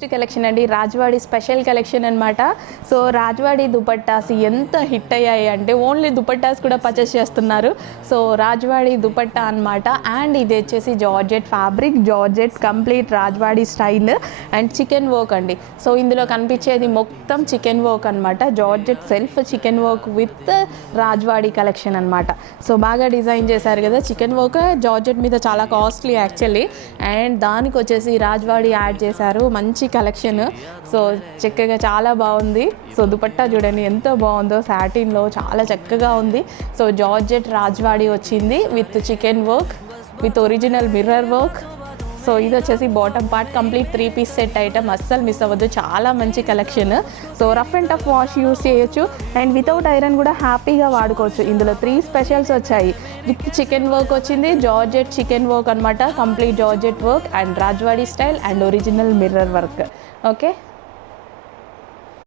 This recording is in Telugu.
నెక్స్ట్ కలెక్షన్ అండి రాజ్వాడి స్పెషల్ కలెక్షన్ అనమాట. సో రాజ్వాడి దుపట్టాస్ ఎంత హిట్ అయ్యాయి అంటే ఓన్లీ దుపట్టాస్ కూడా పర్చేస్ చేస్తున్నారు. సో రాజ్వాడి దుపట్టా అనమాట. అండ్ ఇది వచ్చేసి georgette fabric, georgette complete Rajwadi style and chicken work అండి. సో ఇందులో కనిపించేది మొత్తం చికెన్ వర్క్ అనమాట. Georgette self chicken work with Rajwadi collection అనమాట. సో బాగా డిజైన్ చేశారు కదా. చికెన్ వర్క్ జార్జెట్ మీద చాలా కాస్ట్లీ యాక్చువల్లీ. అండ్ దానికి వచ్చేసి రాజ్వాడి యాడ్ చేశారు. మంచి కలెక్షన్. సో చక్కగా చాలా బాగుంది. సో దుపట్టా చూడండి ఎంత బాగుందో, సాటిన్లో చాలా చక్కగా ఉంది. సో జార్జెట్ రాజ్వాడి వచ్చింది with chikan work with original mirror work. So ఇది వచ్చేసి bottom part complete 3 piece set item, అస్సలు మిస్ అవ్వద్దు. చాలా మంచి collection. So rough and tough wash use చేయొచ్చు అండ్ వితౌట్ ఐరన్ కూడా హ్యాపీగా వాడుకోవచ్చు. ఇందులో 3 స్పెషల్స్ వచ్చాయి. విత్ చికెన్ వర్క్ వచ్చింది, జార్జెట్ చికెన్ వర్క్ అనమాట, complete georgette work and Rajwadi style and original mirror work. Okay.